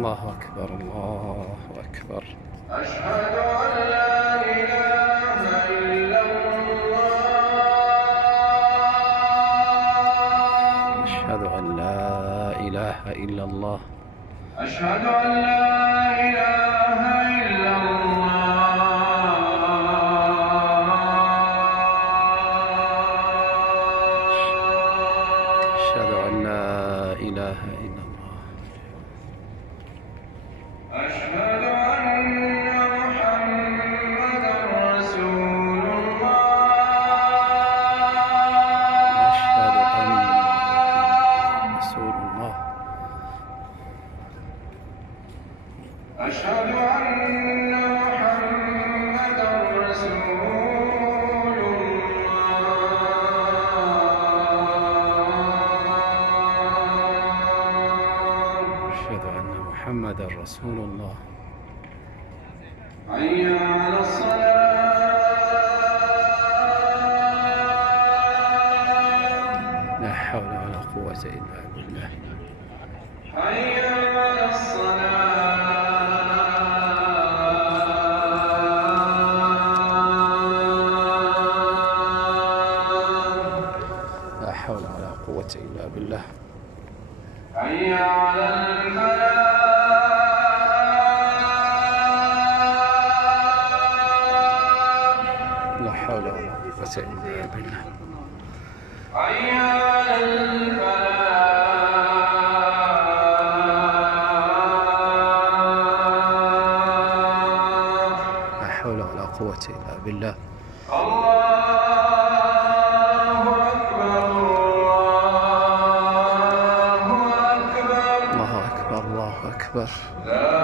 الله أكبر الله أكبر. أشهد أن لا إله إلا الله. أشهد أن لا إله إلا الله. أشهد أن لا إله إلا الله. أشهد أن لا إله إلا الله. أشهد أن محمدا رسول الله. أشهد أن محمدا رسول الله. أشهد أن محمدا رسول الله. أشهد أن محمدا رسول الله. حي على الصلاة. لا حول ولا قوة إلا بالله. حي على الصلاة. لا حول ولا قوة إلا بالله. حي على الفلاح. لا حول ولا قوة إلا بالله. حي على الفلاح. لا حول ولا قوة إلا بالله. الله أكبر الله أكبر. الله أكبر الله أكبر. لا